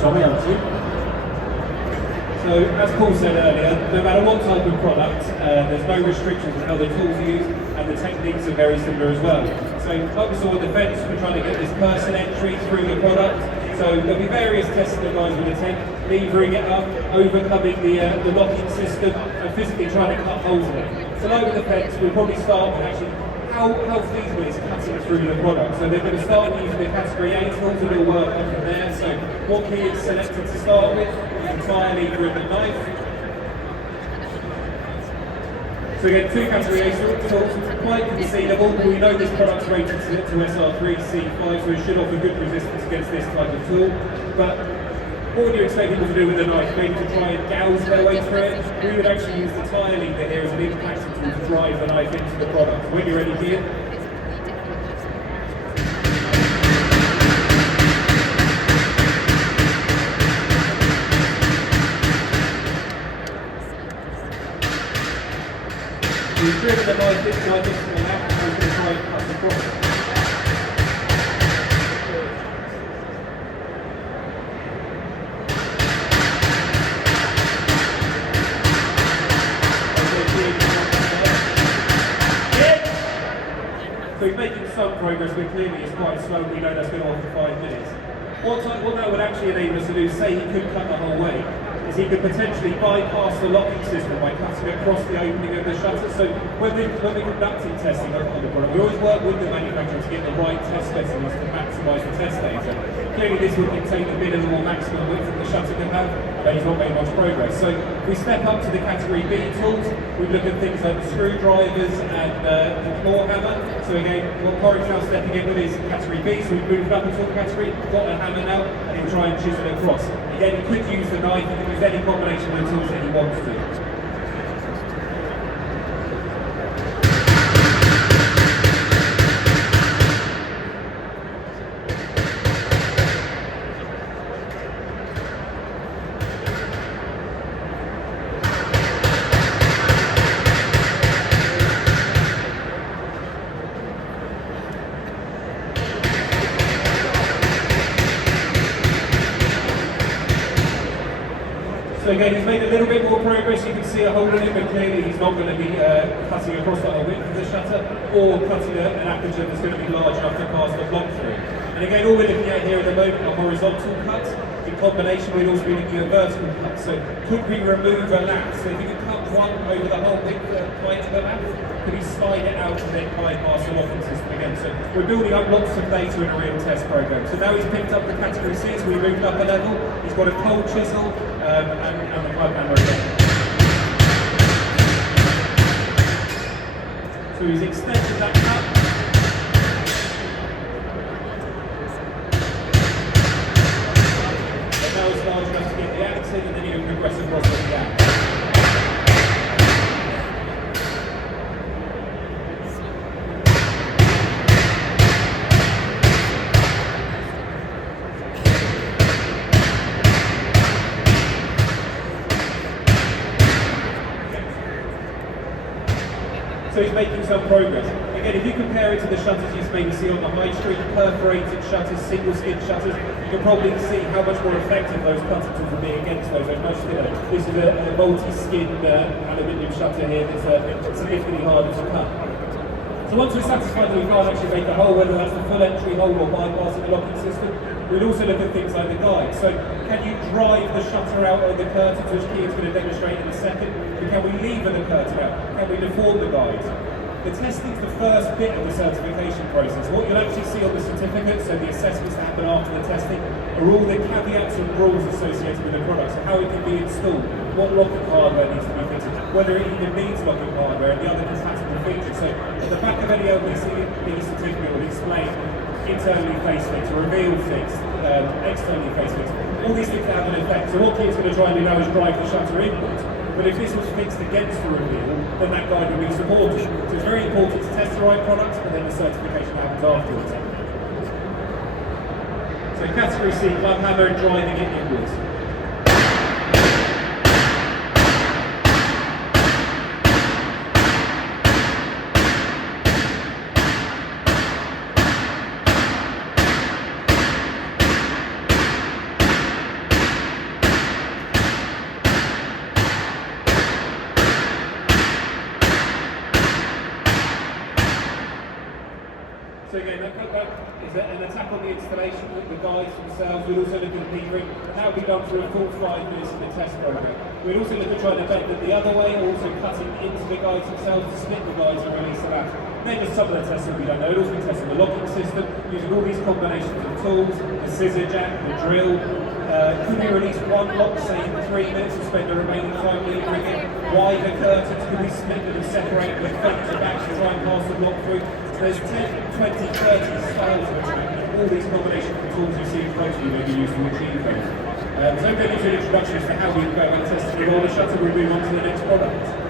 Tommy, over to you. So, as Paul said earlier, no matter what type of product, there's no restrictions on how the tools are used, and the techniques are very similar as well. So, like we saw in the fence, we're trying to get this person entry through the product. So, there'll be various tests that the guys will attempt, levering it up, overcoming the locking system, and physically trying to cut holes in it. So, like with the fence, we'll probably start with actually how feasible is cutting through the product. So they're going to start using the category A tools and it'll work up from there. So what key is selected to start with? The tire lever and the knife. So again, two category A tools, quite concealable, but we know this product's rated to SR3, C5, so it should offer good resistance against this type of tool. But what would you expect people to do with a knife? Maybe to try and gouge their way through it? We would actually use the tire lever here as an impacting tool to drive the knife into the product. When you're ready here. We've driven the knife inside this to the left, and we're going to try and cut the product. So he's making some progress, but clearly it's quite slow. We know that's going to offer 5 minutes. What that would actually enable us to do, say he could cut the whole way, is he could potentially bypass the locking system by cutting across the opening of the shutter. So when we're conducting testing on the product, we always work with the manufacturer to get the right test specimens to maximise the test data. Clearly this would dictate the minimum or maximum width that the shutter can have, but he's not made much progress. So we step up to the category B tools. We look at things like the screwdrivers and the claw hammer. So again, what Corey's now stepping in with is category B, so we've moved up into the category, got a hammer now, and he'll try and chisel it across. Again, he could use the knife, he could use any combination of the tools that he wants to. So again, he's made a little bit more progress. You can see a hole in it, but clearly he's not going to be cutting across the whole width of the shutter, or cutting an aperture that's going to be large enough to pass the block through. And again, all we're looking at here at the moment are horizontal cuts. In combination, we'd also be looking at vertical cuts. So could we remove a lap? So if you could cut one over the whole width height of the lap, could he slide it out and then bypass the locking system again? So we're building up lots of data in a real test program. So now he's picked up the category C, so we moved up a level. He's got a cold chisel and the plug hammer again. So he's extended that cut. And now it's large enough to get the axe in, and then you can progress across with the axe. So he's making some progress. Again, if you compare it to the shutters you maybe see on the high street, perforated shutters, single skin shutters, you can probably see how much more effective those cutting tools will be against those. Much thinner. This is a multi-skin aluminium shutter here that's significantly harder to cut. So once we're satisfied that we can't actually make a hole, whether that's the full entry hole or bypassing the locking system, we'll also look at things like the guide. So can you drive the shutter out of the curtains, which Keane's going to demonstrate in a second? And can we lever the curtain out? Can we deform the guide? The testing is the first bit of the certification process. What you'll actually see on the certificate, so the assessments that happen after the testing, are all the caveats and rules associated with the product. So how it can be installed, what locking hardware needs to be fitted, whether it even needs locking hardware, and the other compatible features. So at the back of any LPCB certificate will explain internally face fix, reveal fix, externally face fix. All these things have an effect. So what Keane's going to try and do now is drive the shutter inwards. But if this was fixed against the reveal, then that guide would be supported. So it's very important to test the right products, but then the certification happens afterwards. So category C, plug hammer and driving it inwards. So again, that is an attack on the installation, the guides themselves. We'd also look at metering, and that would be done through a full 5 minutes in the test program. We'd also look at trying to bend it the other way, also cutting into the guides themselves to split the guides and release the latch. Then just some of the tests that we don't know. We'd also be testing the locking system, using all these combinations of tools, the scissor jack, the drill. Could we release one lock, say in 3 minutes, and spend the remaining 5 metering it? Wider curtains, could we split them and separate them front to back to try and pass the block through? So there's 10, 20, 30 styles of attack, and all these combinations of tools you see in front of you may be used to achieve those. So I'm going to do an introduction as to how we go about testing the roller shutter. We'll move on to the next product.